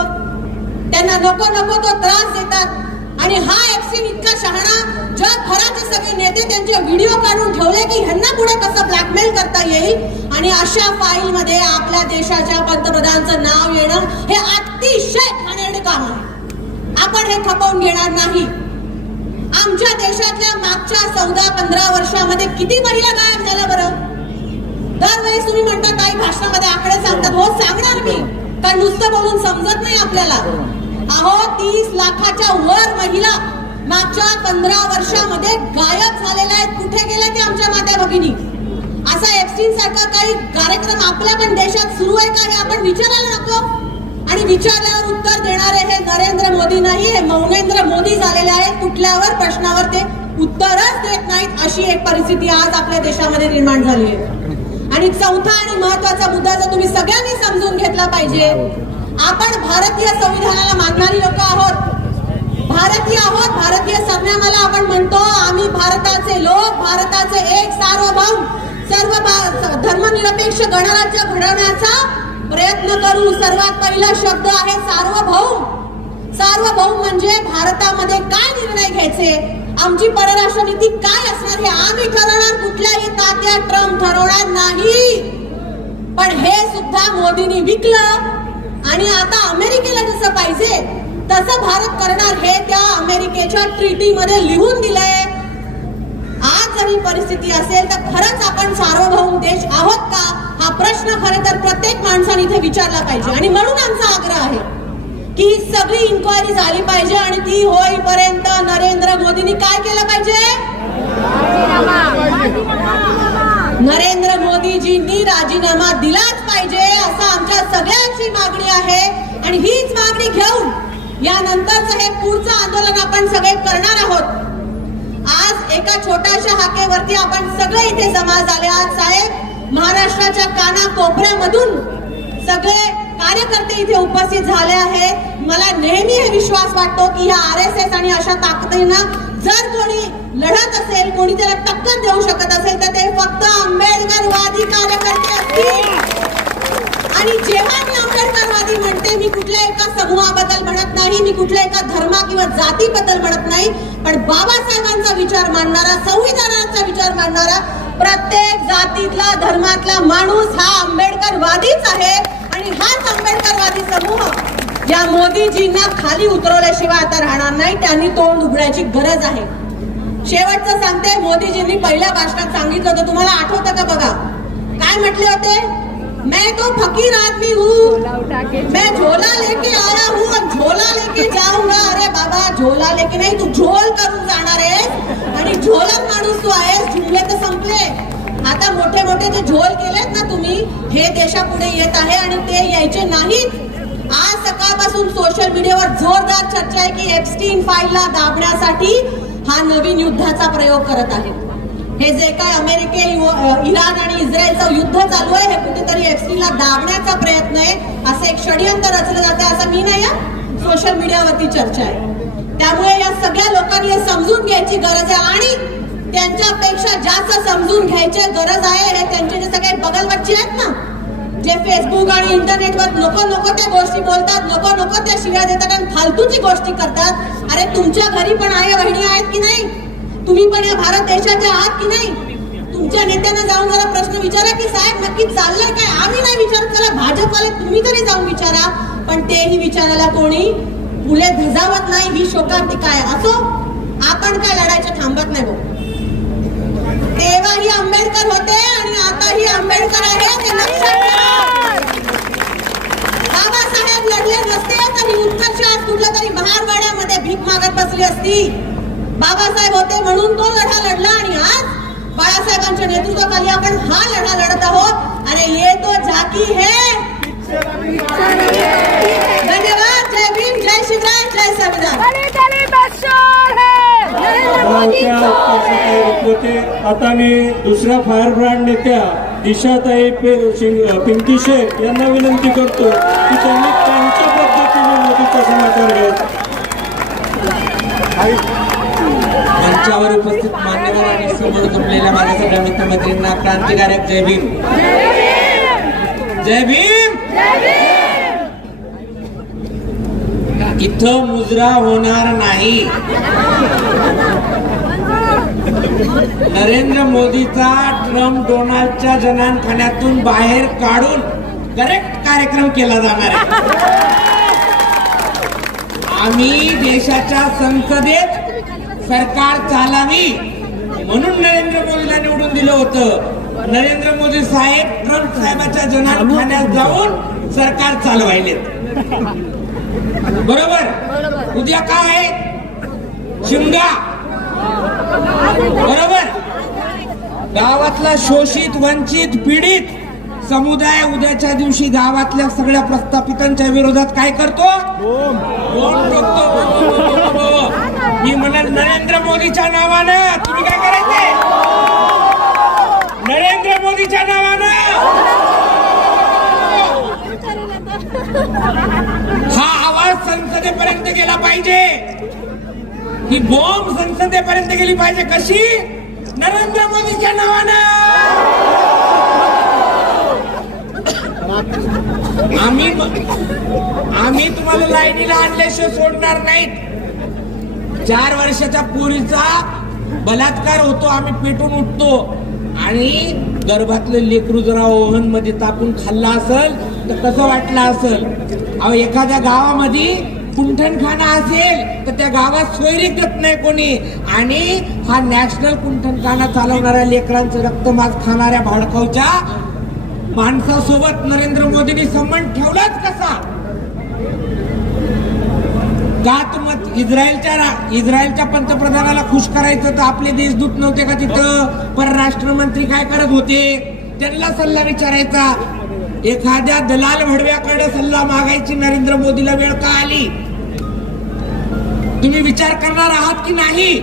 त्यांना नको नको तो त्रास देतात. आणि हा एप्स्टीन इतका शहाणा, जगभराचे सगळे नेते त्यांचे व्हिडिओ काढून ठेवले की ह्यांना पुढे कसं ब्लॅकमेल करता येईल. आणि अशा फाईल मध्ये आपल्या देशाच्या पंतप्रधानांचं नाव येणं हे अतिशय घाणेरडे काम आहे. आपण हे खपवून घेणार नाही. आमच्या देशातल्या मागच्या 14-15 वर्षामध्ये किती महिला गायब झाल्या बरं? दरवेळेस तुम्ही म्हणता काही भाषणामध्ये आकडे सांगतात. हो सांगणार मी, कारण नुसतं बोलून समजत नाही आपल्याला. अहो 30 लाखाच्या वर महिला मागच्या 15 वर्षामध्ये गायब झालेल्या आहेत. कुठे गेल्या ते आमच्या माता भगिनी? असा एप्स्टीन सारखा काही कार्यक्रम आपल्या पण देशात सुरू आहे का हे आपण विचारायला नको. आणि विचारल्यावर उत्तर देणारे हे नरेंद्र मोदी नाही, हे मौनेंद्र मोदी झालेले आहेत. कुठल्यावर प्रश्नावर ते उत्तरच देत नाहीत. अशी एक परिस्थिती आज आपल्या देशामध्ये निर्माण झाली आहे. आणि चौथा आणि महत्वाचा मुद्दा जो तुम्ही सगळ्यांनी समजून घेतला पाहिजे, आपण भारतीय संविधानाला मानणारी लोक आहोत. भारतीय आहोत. भारतीय संविधानाला आपण म्हणतो आम्ही भारताचे लोक, भारताचे एक सार्वभौम सर्व धर्मनिरपेक्ष गणराज्य घडवण्याचा प्रयत्न करू. सर्वात पहिला शब्द आहे सार्वभौम. सार्वभौम म्हणजे भारतामध्ये काय निर्णय घ्यायचे, आमची परराष्ट्र नीती काय असणार हे आम्ही ठरवणार, कुठल्याही तात्या ट्रम्प ठरवणार नाही. पण हे सुद्धा मोदींनी विकलं आणि आता अमेरिकेला जसं पाहिजे तसं भारत करणार हे त्या अमेरिकेच्या ट्रीटीमध्ये लिहून दिलंय. आज जरी परिस्थिती असेल तर खरंच आपण सार्वभौम देश आहोत का, हा प्रश्न खरे तर प्रत्येक माणसाने इथे विचारला पाहिजे. आणि म्हणून आमचा आग्रह आहे की ही सगळी इन्क्वायरी झाली पाहिजे आणि ती होईपर्यंत नरेंद्र मोदींनी काय केलं पाहिजे, नरेंद्र मोदीजींनी राजीनामा दिलाच पाहिजे असं आमच्या सगळ्यांची मागणी आहे. आणि हीच मागणी घेऊन यानंतरचं हे पुढचं आंदोलन आपण सगळे करणार आहोत. आज एका छोट्याशा हाकेवरती आपण सगळे इथे जमा झाले आहात. साहेब, महाराष्ट्राच्या कानाकोपऱ्यामधून सगळे कार्यकर्ते इथे उपस्थित झाले आहेत. मला नेहमी हे विश्वास वाटतो की ह्या RSS आणि अशा ताकदींना जर कोणी लढत असेल, कोणी त्याला टक्कर देऊ शकत असेल तर ते फक्त आंबेडकरवादी कार्यकर्ते असतील. आणि जेव्हा मी आंबेडकरवादी म्हणते, मी कुठल्या एका समूहाबद्दल म्हणत नाही, मी कुठल्या एका धर्मा किंवा जातीबद्दल म्हणत नाही, पण बाबासाहेबांचा विचार मांडणारा, संविधानाचा विचार मांडणारा प्रत्येक जातीतला धर्मातला माणूस हा आंबेडकरवादीच आहे. आणि हाच आंबेडकरवादी समूह या मोदीजींना खाली उतरवल्याशिवाय आता राहणार नाही. त्यांनी तोंड उघडायची गरज आहे. शेवटचं सांगते, मोदीजींनी पहिल्या भाषणात सांगितलं होतं, तुम्हाला आठवतं का बघा, काय म्हटले होते, मैं तो फकीर आदमी हूँ, मैं झोला लेके आया हूँ और झोला लेके जाऊंगा. अरे बाबा, झोला लेके नाही, तू झोल करून जाणार आहेस आणि झोलत माणूस तू आहेस. जुमले तर संपले. आता मोठे मोठे जे झोल केलेत ना तुम्ही, हे देशापुढे येत आहे आणि ते यायचे नाहीत. आज सकाळपासून सोशल मीडियावर जोरदार चर्चा आहे की एप्स्टीन फाईलला दाबण्यासाठी हा नवीन युद्धाचा प्रयोग करत आहे. हे जे काय अमेरिके, इराण आणि इस्रायलचं युद्ध चालू आहे, हे कुठेतरी एप्स्टीनला दाबण्याचा प्रयत्न आहे, असं एक षडयंत्र रचलं जाते असं मी नाही, सोशल मीडियावरती चर्चा आहे. त्यामुळे या सगळ्या लोकांनी हे समजून घ्यायची गरज आहे. आणि त्यांच्यापेक्षा जास्त समजून घ्यायची गरज आहे हे त्यांचे जे सगळे बगलबच्चे आहेत ना, जे फेसबुक आणि इंटरनेटवर नको त्या गोष्टी बोलतात, नको त्या शिव्या देतात आणि फालतूची गोष्टी करतात. अरे तुमच्या घरी पण आया बहिणी आहेत की नाही, तुम्ही पण या भारत देशाच्या आहात की नाही. तुमच्या नेत्यांना जाऊन जरा प्रश्न विचारा की साहेब नक्की चाललंय काय. आम्ही नाही विचारत, चला भाजपवाले तुम्ही तरी जाऊन विचारा. पण तेही विचारायला कोणी मुले धजावत नाही. ही शोकांतिका आहे. असो, आपण काय लढायचं थांबत नाही भाऊ. तेव्हाही आंबेडकर होते आणि आताही आंबेडकर आहे, ते लक्षात ठेवा. बाबासाहेब लढले नसते तर उत्कर्ष आज कुठल्या तरी महारवाड्यामध्ये भीक मागत बसली असती. बाबासाहेब होते म्हणून तो लढा लढला आणि आज बाळासाहेबांच्या नेतृत्वाखाली आपण हा लढा लढत आहोत. अरे ये तो झाकी है. धन्यवाद. जय भीम, जय शिवराय, जय संविधान. आता मी दुसऱ्या फायर ब्रँड नेत्या दिशाताई पिंकी शेख यांना विनंती करतो की त्यांनी त्यांच्या पद्धतीने मोदीचा समाचार घ्यायचा. मंचावर उपस्थित मान्यवर आणि समोर जमलेल्या माझ्या सगळ्या मित्रमैत्रिणींना क्रांतिकारक जय भीम. जय भीम. इथं मुजरा होणार नाही. नरेंद्र मोदीचा ट्रम्प डोनाल्डच्या जनानखान्यातून बाहेर काढून करेक्ट कार्यक्रम केला जाणार आहे. आम्ही देशाच्या संसदेत सरकार चालावी म्हणून नरेंद्र मोदीला निवडून दिलं होतं. नरेंद्र मोदी साहेब ट्रम्प साहेबाच्या जनानखान्यात जाऊन सरकार चालवायलेत. बरोबर. उद्या काय शिमगा. बरोबर. गावातला शोषित, वंचित, पीडित समुदाय उद्याच्या दिवशी गावातल्या सगळ्या प्रस्थापितांच्या विरोधात काय करतो, वोट टाकतो. मी म्हणेन नरेंद्र मोदीच्या नावानं तुम्ही काय करायचंय, नरेंद्र मोदीच्या नावानं हा आवाज संसदेपर्यंत गेला पाहिजे. ही बॉम्ब संसदेपर्यंत गेली पाहिजे. कशी? नरेंद्र मोदीच्या नावानं. आम्ही तुम्हाला लाईनीला आणल्याशिवाय सोडणार नाहीत. 4 वर्षाच्या पोरीचा बलात्कार होतो, आम्ही पेटून उठतो आणि गर्भातलं लेकरू जरा ओव्हन मध्ये तापून खाल्ला असेल तर कसं वाटलं असेल? अहो, एखाद्या गावामध्ये कुंठणखाना असेल तर त्या गावात सोयरी देत नाही कोणी, आणि हा नॅशनल कुंठणखाना चालवणाऱ्या लेकरांचं रक्तमांस खाणाऱ्या भाडकावच्या माणसासोबत नरेंद्र मोदींनी संबंध ठेवलाच कसा? मत इस्रायलच्या पंतप्रधानाला खुश करायचं तर आपले देशदूत नव्हते का तिथं? परराष्ट्र मंत्री काय करत होते? त्यांना सल्ला विचारायचा. एखाद्या दलाल भडव्याकडे सल्ला मागायची नरेंद्र मोदीला वेळ का आली? तुम्ही विचार करणार आहात की नाही?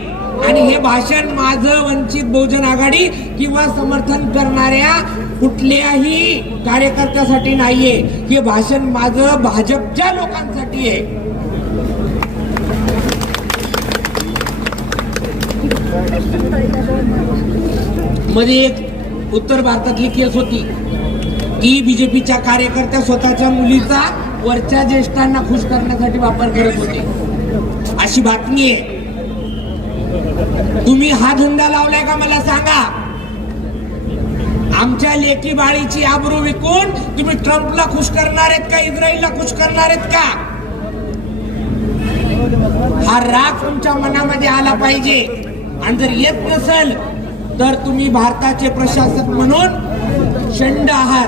आणि हे भाषण माझं वंचित बहुजन आघाडी किंवा समर्थन करणाऱ्या कुठल्याही कार्यकर्त्यासाठी नाहीये. हे भाषण माझं भाजपच्या लोकांसाठी आहे. मध्ये एक उत्तर भारतातली केस होती की बीजेपीच्या कार्यकर्त्या स्वतःच्या मुलीचा वरच्या ज्येष्ठांना खुश करण्यासाठी वापर करत होते, अशी बातमी आहे. तुम्ही हा धंदा लावलाय का मला सांगा? आमच्या लेकी बाळीची आबरू विकून तुम्ही ट्रम्पला खुश करणार आहेत का? इस्रायलला खुश करणार आहेत का? हा राग तुमच्या मनामध्ये आला पाहिजे. आणि जर येत नसेल तर तुम्ही भारताचे प्रशासक म्हणून शंड आहात.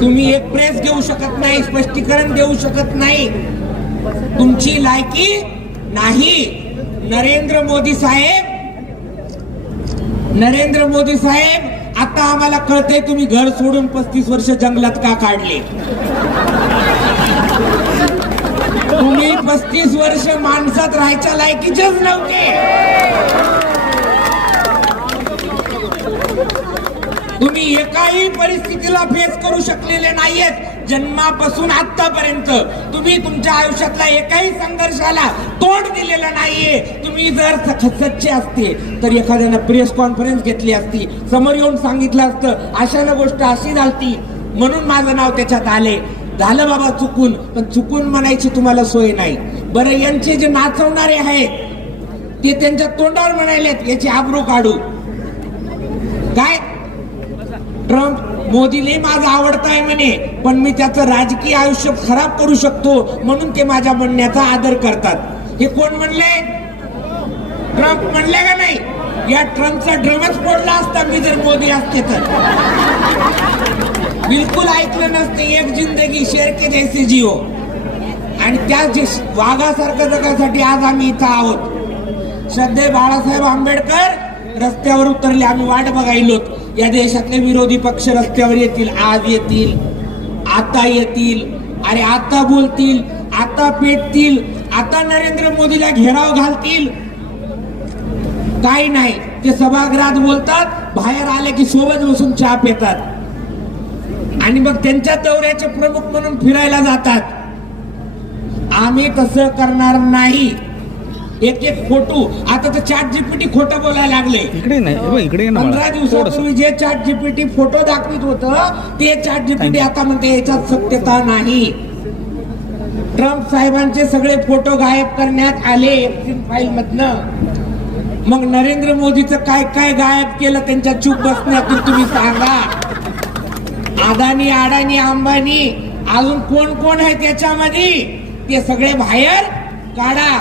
तुम्ही एक प्रेस घेऊ शकत नाही, स्पष्टीकरण देऊ शकत नाही, तुमची लायकी नाही. नरेंद्र मोदी साहेब, आता आम्हाला कळतंय तुम्ही घर सोडून 35 वर्ष जंगलात का काढले. तुम्ही 35 वर्ष माणसात राहायच्या लायकीचेच नव्हते. तुम्ही एकाही परिस्थितीला फेस करू शकलेले नाहीयेत. जन्मापासून आतापर्यंत तुम्ही तुमच्या आयुष्यातला एकाही संघर्षाला तोंड दिलेलं नाहीये. तुम्ही जर सच्चे असते तर एखाद्यानं प्रेस कॉन्फरन्स घेतली असती, समोर येऊन सांगितलं असतं अशानं गोष्ट अशी झालती म्हणून माझं नाव त्याच्यात आले. झालं बाबा चुकून, पण चुकून म्हणायची तुम्हाला सोय नाही. बरं, यांचे जे नाचवणारे आहेत ते त्यांच्या तोंडावर म्हणालेत याची आबरू काढू. काय ट्रम्प मोदीले माझं आवडतं आहे म्हणे, पण मी त्याचं राजकीय आयुष्य खराब करू शकतो म्हणून ते माझ्या म्हणण्याचा आदर करतात. हे कोण म्हणले? ट्रम्प म्हणले का नाही? या ट्रम्पचा ड्रमच फोडला असता मी जर मोदी असते तर. बिलकुल ऐकलं नसते. एक जिंदगी शेर के जैसे जिओ. आणि त्या वाघासारखं जगासाठी आज आम्ही इथं आहोत. श्रद्धे बाळासाहेब आंबेडकर रस्त्यावर उतरले, आम्ही वाट बघायलोत. या देशातले विरोधी पक्ष रस्त्यावर येतील, आज येतील, आता येतील, अरे आता बोलतील, आता पेटतील, आता नरेंद्र मोदीला घेराव घालतील. काही नाही, ते सभागृहात बोलतात, बाहेर आले की सोबत बसून चहा पितात आणि मग त्यांच्या दौऱ्याचे प्रमुख म्हणून फिरायला जातात. आम्ही तसं करणार नाही. एक फोटो, आता तर चॅट जीपीटी खोटं बोलायला लागले. इकडे नाही, इकडे 15 दिवसापूर्वी जे चॅट जीपीटी फोटो दाखवित होतं ते चॅट जीपीटी आता म्हणते याच्यात सत्यता नाही. ट्रम्प साहेबांचे सगळे फोटो गायब करण्यात आले एप्सिन फाईल मधनं. मग नरेंद्र मोदीचं काय काय गायब केलं त्यांच्या चूप बसण्यातून तुम्ही सांगा. अडाणी अंबानी अजून कोण कोण आहे त्याच्यामध्ये ते सगळे बाहेर काढा.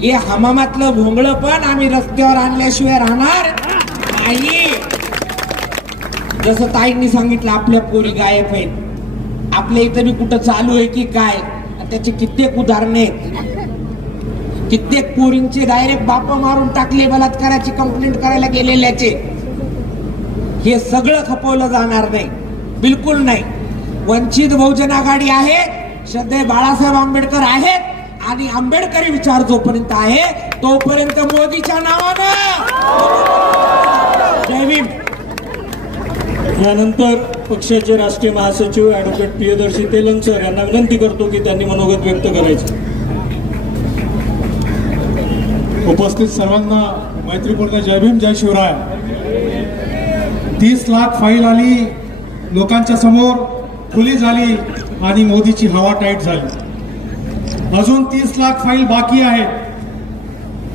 हे हमामातलं भोंगळ पण आम्ही रस्त्यावर आणल्याशिवाय राहणार नाही. जसं ताईंनी सांगितलं आपल्या पोरी गायब आहेत, आपल्या इथं बी कुठं चालू आहे की काय, त्याचे कित्येक उदाहरणे. कित्येक पोरींचे डायरेक्ट बाप मारून टाकले, बलात्काराची कंप्लेंट करायला गेलेल्याचे. हे सगळं खपवलं जाणार नाही, बिलकुल नाही. वंचित बहुजन आघाडी आहे, श्रद्धेय बाळासाहेब आंबेडकर आहेत आणि आंबेडकरी विचार जोपर्यंत आहे तोपर्यंत मोदीच्या नावानं. जय भीम. यानंतर पक्षाचे राष्ट्रीय महासचिव ऍडव्होकेट प्रियदर्शी तेलंग सर यांना विनंती करतो की त्यांनी मनोगत व्यक्त करायचं. उपस्थित सर्वांना मैत्रीपूर्ण जय भीम जय शिवराय. 30 लाख फाईल आली लोकांच्या समोर, खुली झाली आणि मोदीची हवा टाईट झाली. अजून 30 लाख फाईल बाकी आहेत.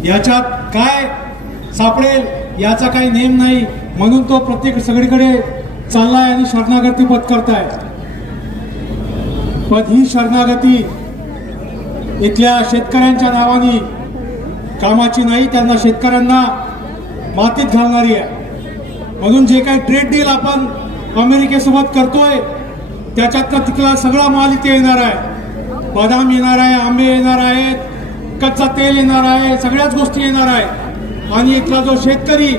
याच्यात काय सापडेल याचा काही नेम नाही, म्हणून तो प्रत्येक सगळीकडे चाललाय आणि शरणागती पत्करताय. पण ही शरणागती इथल्या शेतकऱ्यांच्या नावाने कामाची नाही, त्यांना शेतकऱ्यांना मातीत घालणारी आहे. म्हणून जे काही ट्रेड डील आपण अमेरिकेसोबत करतोय त्याच्यातला तिथला सगळा माल इथे येणार आहे. बदाम येणार आहे, आंबे येणार आहेत, कच्चा तेल येणार आहे, सगळ्याच गोष्टी येणार आहे. आणि इथला जो शेतकरी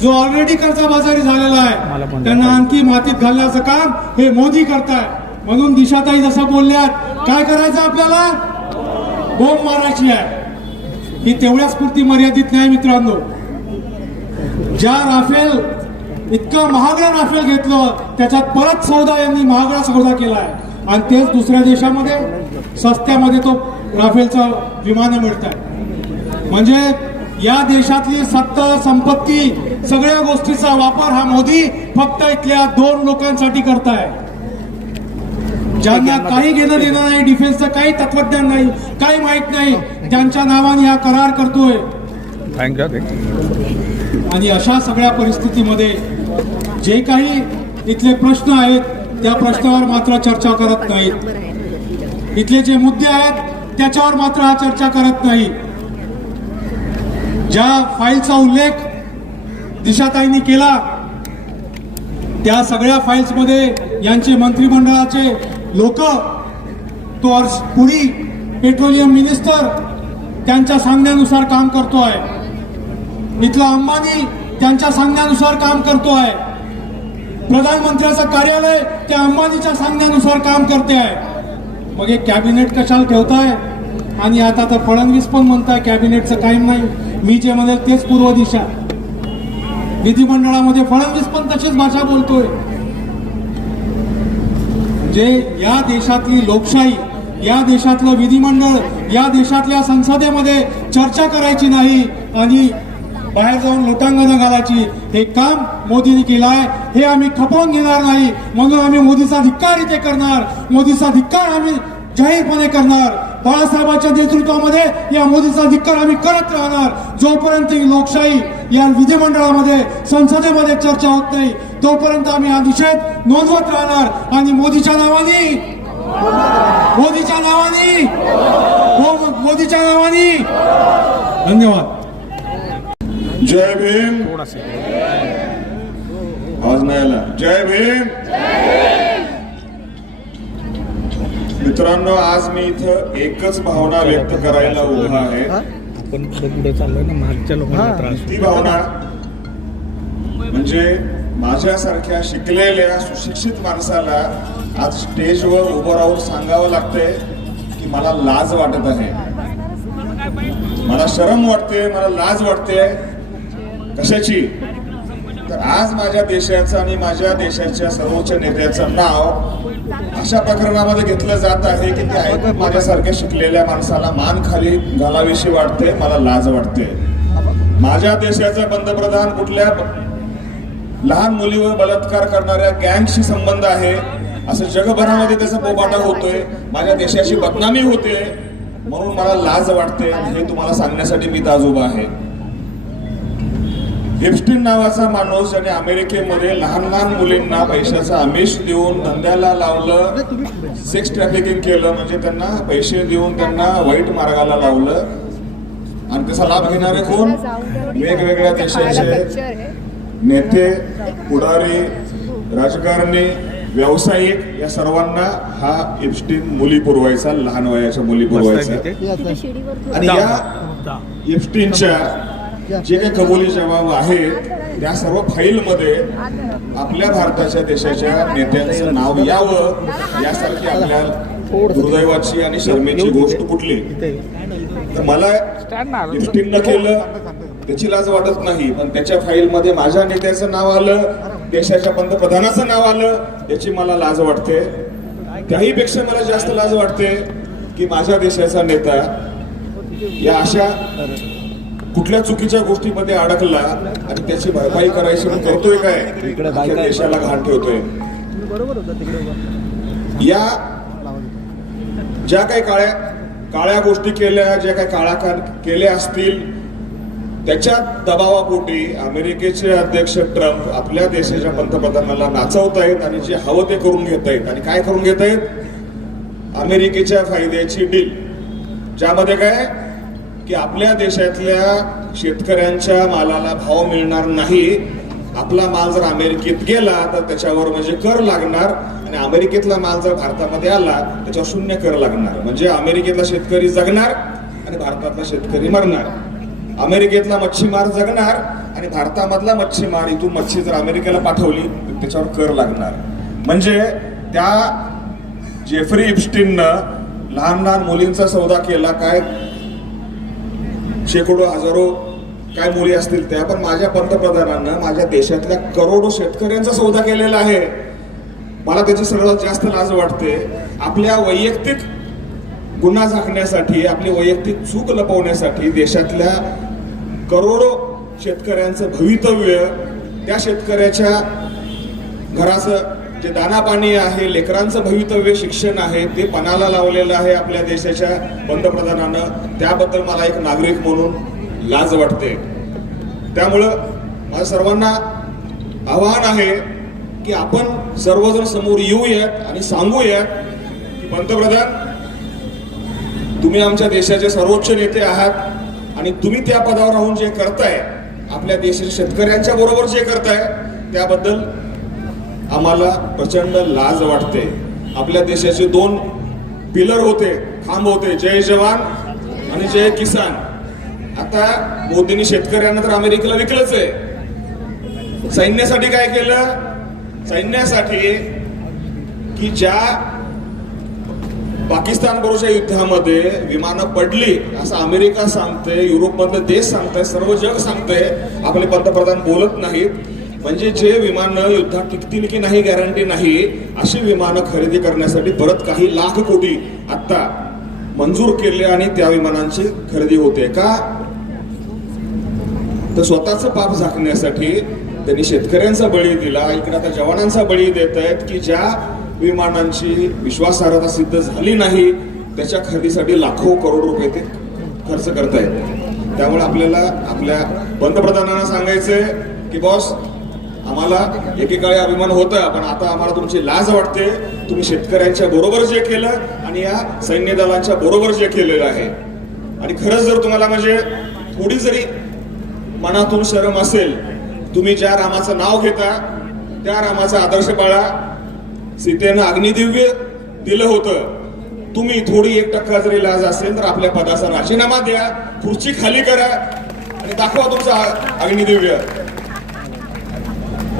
जो ऑलरेडी कर्जबाजारी झालेला आहे त्यांना आणखी मातीत घालण्याचं काम हे मोदी करताय. म्हणून दिशाताई जसं बोलल्यात, काय करायचं आपल्याला? बोंब मारायची आहे. ही तेवढ्याच पुरती मर्यादित नाही मित्रांनो. ज्या राफेल इतकं महागडा राफेल घेतलं त्याच्यात परत सौदा यांनी महागडा सौदा केलाय आणि तेच दुसऱ्या देशामध्ये सस्त्यामध्ये तो राफेलचा विमानं मिळत आहे. म्हणजे या देशातली सत्ता संपत्ती सगळ्या गोष्टीचा वापर हा मोदी फक्त इथल्या 2 लोकांसाठी करताय, ज्यांना काही घेणं देणं नाही, डिफेन्सचं काही तत्वज्ञान नाही, काही माहित नाही, त्यांच्या नावाने हा करार करतोय. आणि अशा सगळ्या परिस्थितीमध्ये जे काही इथले प्रश्न आहेत त्या प्रश्नावर मात्र चर्चा करत नाहीत. इथले जे मुद्दे आहेत त्याच्यावर मात्र हा चर्चा करत नाही. ज्या फाईलचा उल्लेख दिशाताईंनी केला त्या सगळ्या फाईल्स मध्ये यांचे मंत्रिमंडळाचे लोक, तो पुरी पेट्रोलियम मिनिस्टर त्यांच्या सांगण्यानुसार काम करतो आहे. इथला अंबानी त्यांच्या सांगण्यानुसार काम करतो आहे. प्रधानमंत्र्याचं कार्यालय त्या अंबानीच्या सांगण्यानुसार काम करते आहे. मग हे कॅबिनेट कशाला ठेवताय? आणि आता तर फडणवीस पण म्हणताय कॅबिनेटचं काही नाही, मी जे म्हणेल तेच पूर्व दिशा. विधिमंडळामध्ये फडणवीस पण तशीच भाषा बोलतोय. जे या देशातली लोकशाही, या देशातलं विधिमंडळ, या देशातल्या संसदेमध्ये चर्चा करायची नाही आणि बाहेर जाऊन लोटांगण घालायची, हे काम मोदींनी केलं आहे. हे आम्ही खपवून घेणार नाही. म्हणून आम्ही मोदीचा धिक्कार इथे करणार, मोदीचा धिक्कार आम्ही जाहीरपणे करणार. बाळासाहेबांच्या नेतृत्वामध्ये या मोदीचा धिक्कार आम्ही करत राहणार. जोपर्यंत ही लोकशाही या विधिमंडळामध्ये संसदेमध्ये चर्चा होत नाही तोपर्यंत आम्ही हा निषेध नोंदवत राहणार. आणि मोदीच्या नावाने धन्यवाद. जय भीम. आवाज नाही आला. जय भीम. मित्रांनो, आज मी इथं एकच भावना व्यक्त करायला उभा आहे. आपण पुढे चाललोय ना, मागच्या लोकांना त्रास. ती भावना म्हणजे माझ्यासारख्या शिकलेल्या सुशिक्षित माणसाला आज स्टेजवर उभं राहून सांगावं लागतंय की मला लाज वाटत आहे, मला शरम वाटते, मला लाज वाटते. कशाची? तर आज माझ्या देशाचं आणि माझ्या देशाच्या सर्वोच्च नेत्याचं नाव अशा प्रकरणामध्ये घेतलं जात आहे की ते ऐकून माझ्यासारख्या शिकलेल्या माणसाला मान खाली घालावीशी वाटते, मला लाज वाटते. माझ्या देशाचा पंतप्रधान कुठल्या लहान मुलीवर बलात्कार करणाऱ्या गँगशी संबंध आहे असं जगभरामध्ये त्याचा बोबाटा होतोय. माझ्या देशाची बदनामी होते, म्हणून मला लाज वाटते. हे तुम्हाला सांगण्यासाठी मी आज उभा आहे. एप्स्टीन नावाचा माणूस ज्याने अमेरिकेमध्ये लहान लहान मुलींना पैशाचं आमिष देऊन धंद्याला लावलं, सेक्स ट्रॅफिकिंग केलं, म्हणजे त्यांना पैसे देऊन त्यांना वाईट मार्गाला लावलं. आणि त्याचा लाभ घेणारे कोण? वेगवेगळ्या देशाचे नेते, पुढारी, राजकारणी, व्यावसायिक, या सर्वांना हा एप्स्टीन मुली पुरवायचा, लहान वयाच्या मुली पुरवायचा. आणि या एप्स्टीनच्या जे काही कबुली जबाब आहेत त्या सर्व फाईलमध्ये आपल्या भारताच्या देशाच्या नेत्यांचं नाव यावं यासारखी आपल्या दुर्दैवाची आणि शर्मेची गोष्ट कुठली? तर मला एप्स्टीन न केलं त्याची लाज वाटत नाही, पण त्याच्या फाईलमध्ये माझ्या नेत्याचं नाव आलं, देशाच्या पंतप्रधानाचं नाव आलं, याची मला लाज वाटते. त्याही पेक्षा मला जास्त लाज वाटते की माझ्या देशाचा नेता या अशा कुठल्या चुकीच्या गोष्टीमध्ये अडकला आणि त्याची भरपाई करायची म्हणून करतोय काय, अख्ख्या देशाला घाण ठेवतोय. या ज्या काही काळ्या गोष्टी केल्या, ज्या काही काळा केल्या असतील, त्याच्या दबावापोटी अमेरिकेचे अध्यक्ष ट्रम्प आपल्या देशाच्या पंतप्रधानाला नाचवतायत आणि जे हवं ते करून घेत आहेत. आणि काय करून घेत आहेत? अमेरिकेच्या फायद्याची डील, ज्यामध्ये काय की आपल्या देशातल्या शेतकऱ्यांच्या मालाला भाव मिळणार नाही. आपला माल जर अमेरिकेत गेला तर त्याच्यावर म्हणजे कर लागणार, आणि अमेरिकेतला माल जर भारतामध्ये आला त्याच्यावर शून्य कर लागणार. म्हणजे अमेरिकेतला शेतकरी जगणार आणि भारतातला शेतकरी मरणार. अमेरिकेतला मच्छीमार जगणार आणि भारतामधला मच्छीमार, इथून मच्छी जर अमेरिकेला पाठवली तर त्याच्यावर कर लागणार. म्हणजे त्या जेफ्री इप्स्टीननं लहान लहान मुलींचा सौदा केला, काय शेकडो हजारो काय मुली असतील त्या, पण माझ्या पंतप्रधानांना माझ्या देशातल्या करोडो शेतकऱ्यांचा सौदा केलेला आहे. मला त्याची सर्वात जास्त लाज वाटते. आपल्या वैयक्तिक गुन्हा झाकण्यासाठी, आपली वैयक्तिक चूक लपवण्यासाठी देशातल्या करोडो शेतकऱ्यांचं भवितव्य, त्या शेतकऱ्याच्या घराचं जे दानापाणी आहे, लेकरांचं भवितव्य, शिक्षण आहे, ते पणाला लावलेलं आहे आपल्या देशाच्या पंतप्रधानानं. त्याबद्दल मला एक नागरिक म्हणून लाज वाटते. त्यामुळं मला सर्वांना आवाहन आहे की आपण सर्वजण समोर येऊयात आणि सांगूयात की पंतप्रधान, तुम्ही आमच्या देशाचे सर्वोच्च नेते आहात आणि तुम्ही त्या पदावर राहून जे करताय, आपल्या देशाच्या शेतकऱ्यांच्या बरोबर जे करताय, त्याबद्दल आम्हाला प्रचंड लाज वाटते. आपल्या देशाचे 2 पिलर होते, खांब होते, जय जवान आणि जय किसान. आता मोदींनी शेतकऱ्यांना तर अमेरिकेला विकलंच आहे. सैन्यासाठी काय केलं? सैन्यासाठी की ज्या पाकिस्तान बरोबरच्या युद्धामध्ये विमानं पडली असं अमेरिका सांगते, युरोपमधले देश सांगताय, सर्व जग सांगतंय, आपले पंतप्रधान बोलत नाहीत. म्हणजे जे विमानं युद्धात टिकतील की नाही गॅरंटी नाही, अशी विमानं खरेदी करण्यासाठी परत काही लाख कोटी आता मंजूर केले आणि त्या विमानांची खरेदी होते. का? तर स्वतःच पाप झाकण्यासाठी त्यांनी शेतकऱ्यांचा बळी दिला. इकडे आता जवानांचा बळी देत आहेत की ज्या विमानांची विश्वासार्हता सिद्ध झाली नाही त्याच्या खरेदीसाठी लाखो करोड रुपये ते खर्च करतायत. त्यामुळे आपल्याला आपल्या पंतप्रधानांना सांगायचंय की बॉस, आम्हाला एकेकाळी अभिमान होता, पण आता आम्हाला तुमची लाज वाटते. तुम्ही शेतकऱ्यांच्या बरोबर जे केलं आणि या सैन्य दलाच्या बरोबर जे केलेलं आहे. आणि खरंच जर तुम्हाला म्हणजे थोडी जरी मनातून शरम असेल, तुम्ही ज्या रामाचं नाव घेता त्या रामाचा आदर्श बाळा. सीतेनं अग्निदिव्य दिलं होतं. तुम्ही थोडी 1% जरी लाज असेल तर आपल्या पदाचा राजीनामा द्या, खुर्ची खाली करा आणि दाखवा तुमचा अग्निदिव्य.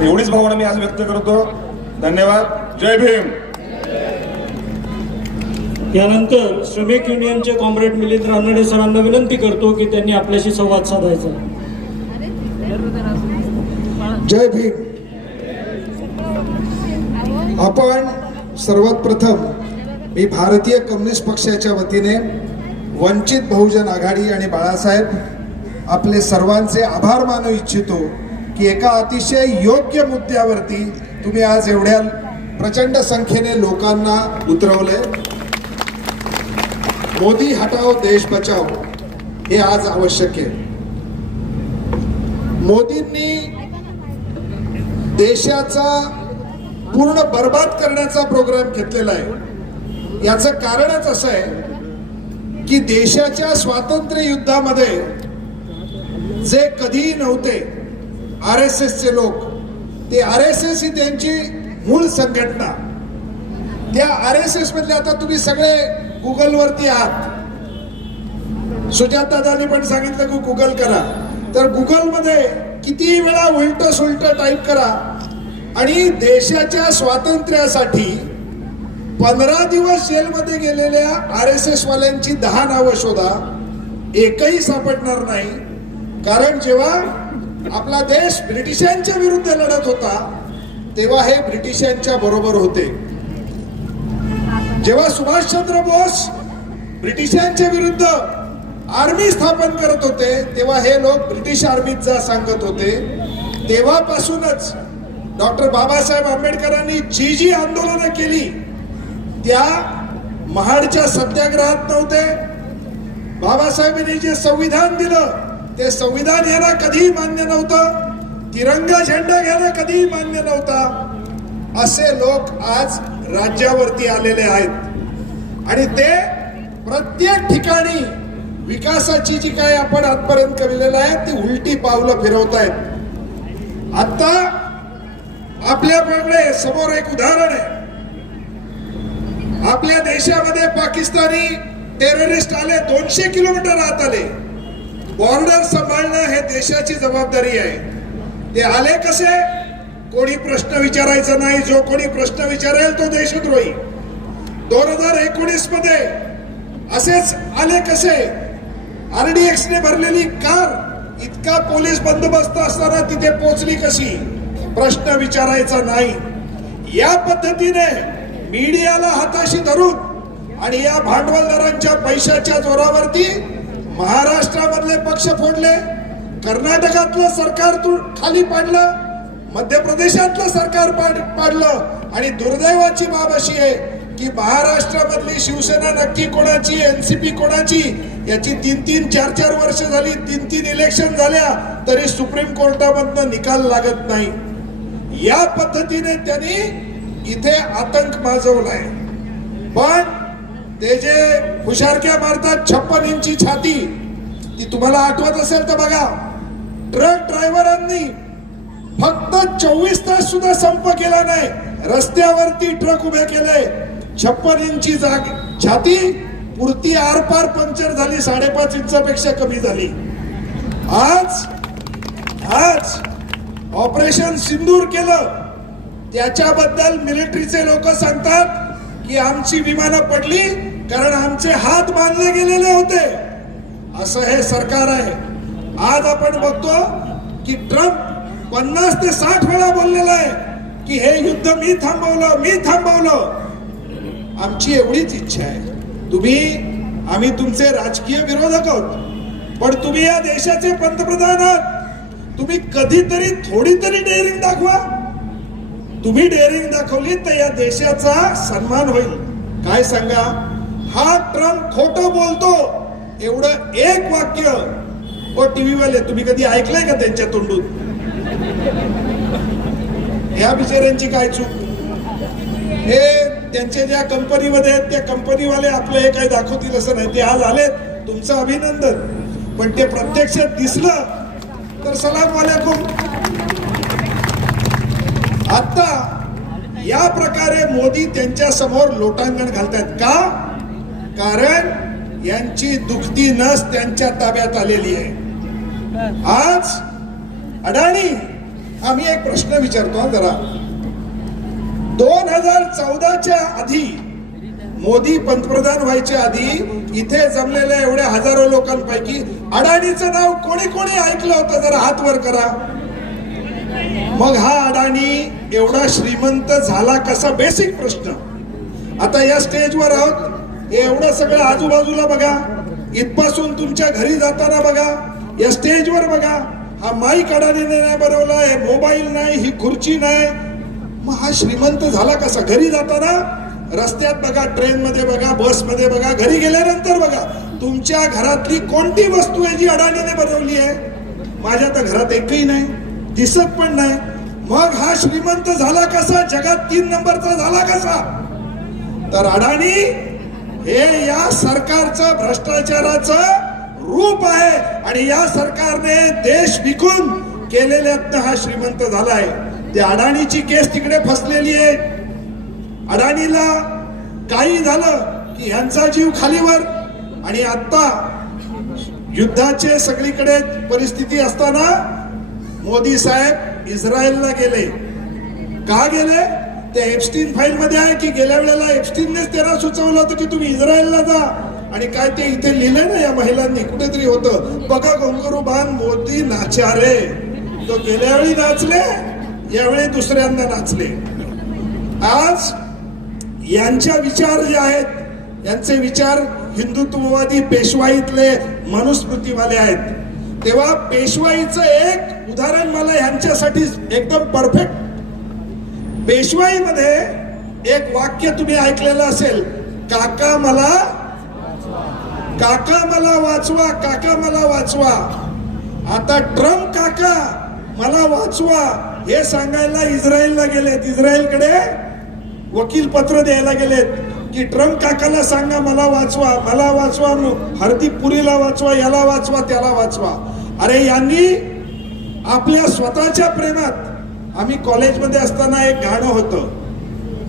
एवढीच भावना मी आज व्यक्त करतो. धन्यवाद. जय भीम. यानंतर श्रमिक युनियनचे कॉम्रेड मिलिंद रानडे सरांना विनंती करतो की त्यांनी आपल्याशी संवाद साधायचा. जय भीम. आपण सर्वात प्रथम मी भारतीय कम्युनिस्ट पक्षाच्या वतीने वंचित बहुजन आघाडी आणि बाळासाहेब आपले सर्वांचे आभार मानू इच्छितो की एका अतिशय योग्य मुद्द्यावरती तुम्ही आज एवढ्या प्रचंड संख्येने लोकांना उतरवले. मोदी हटाओ देश बचाओ हे आज आवश्यक आहे. मोदींनी देशाचा पूर्ण बर्बाद करण्याचा प्रोग्राम घेतलेला आहे. याचं कारणच असं आहे की देशाच्या स्वातंत्र्य युद्धामध्ये जे कधीही नव्हते RSS चे लोक, ते RSS ही त्यांची मूळ संघटना. त्या RSS मधले आता तुम्ही सगळे गुगलवरती आहात. सुजाता दादांनी पण सांगितलं की गुगल करा, तर गुगलमध्ये कितीही वेळा उलट सुलट टाईप करा आणि देशाच्या स्वातंत्र्यासाठी 15 दिवस जेलमध्ये गेलेल्या RSS वाल्यांची 10 नावं शोधा, एकही सापडणार नाही. कारण जेव्हा आपला देश ब्रिटिशांच्या विरुद्ध लढत होता तेव्हा हे ब्रिटिशांच्या बरोबर होते. जेव्हा सुभाषचंद्र बोस ब्रिटिशांच्या विरुद्ध आर्मी स्थापन करत होते तेव्हा हे लोक ब्रिटिश आर्मीत जा सांगत होते. तेव्हापासूनच डॉक्टर बाबासाहेब आंबेडकरांनी जी आंदोलनं केली त्या महाडच्या सत्याग्रहात नव्हते. बाबासाहेबांनी जे संविधान दिलं ते संविधान यांना कधीही मान्य नव्हतं. तिरंगा झेंडा घ्यायला कधीही मान्य नव्हता. असे लोक आज राज्यावरती आलेले आहेत आणि ते प्रत्येक ठिकाणी विकासाची जी काय आपण आजपर्यंत केलेलं आहे ती उलटी पावलं फिरवतायत. आता आपल्याकडे समोर एक उदाहरण आहे. आपल्या देशामध्ये पाकिस्तानी टेररिस्ट आले, 200 किलोमीटर आत आले. बॉर्डर सांभाळणं हे देशाची जबाबदारी आहे. ते आले कसे? कोणी प्रश्न विचारायचा नाही. जो कोणी प्रश्न विचारेल तो देशद्रोही. 2019 मध्ये असेच आले कसे? RDX ने भरलेली कार इतका पोलीस बंदोबस्त असताना तिथे पोहोचली कशी? प्रश्न विचारायचा नाही. या पद्धतीने मीडियाला हाताशी धरून आणि या भांडवलदारांच्या पैशाच्या जोरावरती महाराष्ट्रामधले पक्ष फोडले, कर्नाटकातलं सरकार खाली पाडलं, मध्य प्रदेशातलं सरकार पाडलं आणि दुर्दैवाची बाब अशी आहे की महाराष्ट्रामधली शिवसेना नक्की कोणाची, एनसीपी कोणाची याची 3-3, 4-4 वर्ष झाली. 3-3 इलेक्शन झाल्या तरी सुप्रीम कोर्टामधनं निकाल लागत नाही. या पद्धतीने त्यांनी इथे आतंक माजवलाय. पण ते जे हुशारक्या मारतात 56 इंची छाती, ती तुम्हाला आठवत असेल तर बघा. ट्रक ड्रायव्हरांनी फक्त 24 तास सुद्धा संप केला नाही. रस्त्यावरती ट्रक उभे केले. 56 इंची छाती पुरती आरपार पंक्चर झाली. 5.5 इंचापेक्षा कमी झाली. आज ऑपरेशन सिंदूर केलं. त्याच्याबद्दल मिलिटरीचे लोक सांगतात की आमची विमानं पडली कारण आमचे हात बांधले गेलेले होते. असं हे सरकार आहे. आज आपण बघतो की ट्रम्प 50 ते 60 वेळा बोललेला आहे की हे युद्ध मी थांबवलं. आमची एवढीच इच्छा आहे. आम्ही तुमचे राजकीय विरोधक आहोत, पण तुम्ही या देशाचे पंतप्रधान आहात. तुम्ही कधीतरी थोडी तरी डेअरिंग दाखवा. तुम्ही डेअरिंग दाखवली तर या देशाचा सन्मान होईल. काय सांगा, हा ट्रम्प खोटं बोलतो एवढं एक वाक्य टीव्ही वाले तुम्ही कधी ऐकलंय का त्यांच्या तोंडून? ह्या बिचाऱ्यांची काय चूक? हे त्यांच्या ज्या कंपनीमध्ये आहेत त्या कंपनीवाले आपलं हे काय दाखवतील असं नाही. ते आज आलेत, तुमचं अभिनंदन. पण ते प्रत्यक्षात दिसलं तर सलाम वालेकुम. आता या प्रकारे मोदी त्यांच्या समोर लोटांगण घालतात का? कारण यांची दुखती नस त्यांच्या ताब्यात आलेली आहे. आज अडाणी, आम्ही एक प्रश्न विचारतो जरा. 2014च्या आधी, मोदी पंतप्रधान व्हायच्या आधी इथे जमलेल्या एवढ्या हजारो लोकांपैकी अडाणीचं नाव कोणी कोणी ऐकलं होतं? जरा हात वर करा. मग हा अडाणी एवढा श्रीमंत झाला कसा? बेसिक प्रश्न. आता या स्टेजवर आहोत, हे एवढं सगळं आजूबाजूला बघा, इथपासून तुमच्या घरी जाताना बघा, या स्टेजवर बघा. हा माईक अडाणीने नाही बनवलाय, मोबाईल नाही, ही खुर्ची नाही. मग हा श्रीमंत झाला कसा? घरी जाताना, रस्त्यात बघा, ट्रेन मध्ये बघा, बस मध्ये बघा, घरी गेल्यानंतर बघा, तुमच्या घरातली कोणती वस्तू आहे जी अडाणीने बनवली आहे? माझ्या तर घरात एकही नाही, दिसत पण नाही. मग हा श्रीमंत झाला कसा? जगात 3 नंबरचा झाला कसा? तर अडाणी हे या सरकारचं भ्रष्टाचाराचं रूप आहे आणि या सरकारने देश विकून केलेल्यातनं हा श्रीमंत झालाय. त्या अडाणीची केस तिकडे फसलेली आहे. अडाणीला काही झालं की ह्यांचा जीव खालीवर. आणि आता युद्धाचे सगळीकडे परिस्थिती असताना मोदी साहेब इस्रायलला गेले. का गेले? ते एप्स्टीन फाईल मध्ये आहे की गेल्या वेळेला एप्स्टीननेच त्यांना सुचवलं होतं की तुम्ही इस्रायलला जा. आणि काय ते इथे लिहिलंय ना या महिलांनी, कुठेतरी होतं बघा, घुंगरू बांध मोदी नाचारे. तो गेल्या वेळी नाचले, यावेळी दुसऱ्यांदा नाचले. आज यांच्या विचार जे आहेत, यांचे विचार हिंदुत्ववादी पेशवाईतले मनुस्मृतीवाले आहेत. तेव्हा पेशवाईचं एक उदाहरण मला यांच्यासाठी एकदम परफेक्ट. पेशवाईमध्ये एक वाक्य तुम्ही ऐकलेलं असेल, काका मला वाचवा, काका मला वाचवा. आता ट्रम्प काका मला वाचवा हे सांगायला इस्रायलला गेलेत. इस्रायलकडे वकील पत्र द्यायला गेलेत की ट्रम्प काकाला सांगा मला वाचवा, मला वाचवा, हरदीप पुरीला वाचवा, याला वाचवा, त्याला वाचवा. अरे यांनी आपल्या स्वतःच्या प्रेमात, आम्ही कॉलेजमध्ये असताना एक गाणं होतं,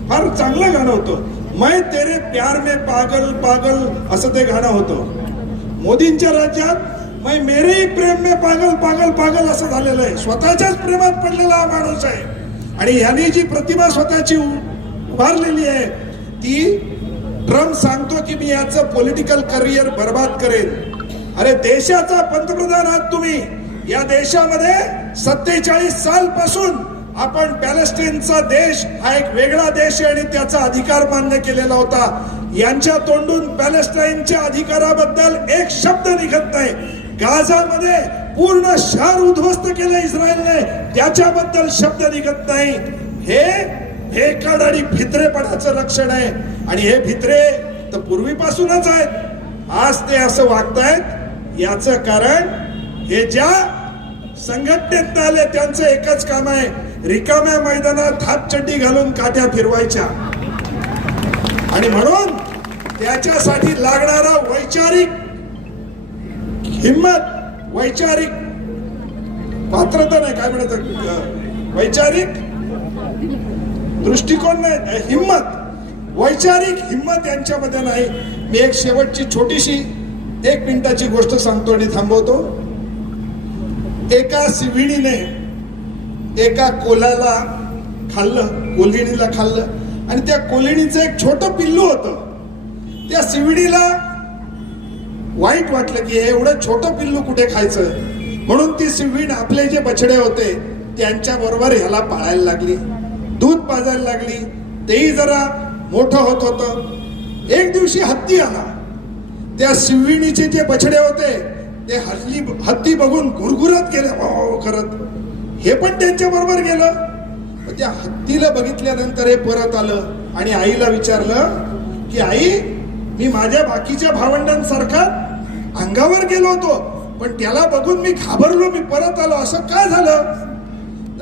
फार चांगलं गाणं होतं, मैं तेरे प्यार में पागल पागल असं ते गाणं होतं. मोदींच्या राज्यात मैं मेरे ही प्रेम में पागल पागल पागल असं झालेलं आहे. स्वतःच्याच प्रेमात पडलेला हा माणूस आहे. आणि यांनी जी प्रतिभा स्वतःची उभारलेली आहे ती, ट्रम्प सांगतो की मी याचं पॉलिटिकल करिअर बर्बाद करेन. अरे देशाचा पंतप्रधान आहात तुम्ही. या देशामध्ये 47 साल पासून आपण पॅलेस्टाईनचा देश हा एक वेगळा देश आहे आणि त्याचा अधिकार मान्य केलेला होता. यांच्या तोंडून पॅलेस्टाईनच्या अधिकाराबद्दल एक शब्द निघत नाही. गाझामध्ये पूर्ण शहर उद्ध्वस्त केलं इस्रायलने, त्याच्याबद्दल शब्द निघत नाही. हे भेकड आणि भित्रेपणाचं लक्षण आहे. आणि हे भित्रे तर पूर्वीपासूनच आहेत. आज ते असं वागतायत याचं कारण हे ज्या संघटनेत आले त्यांचं एकच काम आहे, रिकाम्या मैदानात हातचड्डी घालून काट्या फिरवायच्या. आणि म्हणून त्याच्यासाठी लागणारा वैचारिक हिम्मत, वैचारिक पात्रता नाही, काय म्हणतात, वैचारिक दृष्टिकोन नाही, हिम्मत, वैचारिक हिम्मत यांच्यामध्ये नाही. मी एक शेवटची छोटीशी 1 मिनिटाची गोष्ट सांगतो आणि थांबवतो. एका सिव्हिणीने एका कोल्ह्याला खाल्लं, कोल्हिणीला खाल्लं आणि त्या कोल्हिणीचं एक छोटं पिल्लू होतं. त्या सिव्हिणीला वाईट वाटलं की हे एवढं छोटं पिल्लू कुठे खायचं, म्हणून ती सिव्हिण आपले जे बछडे होते त्यांच्या बरोबर ह्याला पाळायला लागली, दूध पाजायला लागली. तेही जरा मोठं होत होतं. एक दिवशी हत्ती आला. त्या सिव्हिणीचे जे बछडे होते ते हत्ती बघून गुरगुरत गेले करत. हे पण त्यांच्या बरोबर गेलं. त्या हत्तीला बघितल्यानंतर हे परत आलं आणि आईला विचारलं की आई, मी माझ्या बाकीच्या भावंडांसारखा अंगावर गेलो होतो पण त्याला बघून मी घाबरलो, मी परत आलो, असं काय झालं?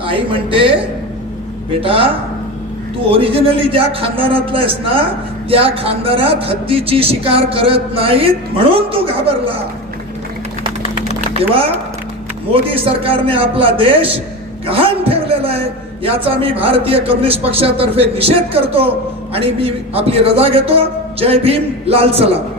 आई म्हणते, बेटा तू ओरिजिनली ज्या खानदानातला आहेस ना त्या खानदानात हत्तीची शिकार करत नाहीत म्हणून तू घाबरला. तेव्हा मोदी सरकारने आपला देश गहाण ठेवलेला आहे याचा मी भारतीय कम्युनिस्ट पक्षातर्फे निषेध करतो आणि मी आपली रजा घेतो. जय भीम, लाल सलाम.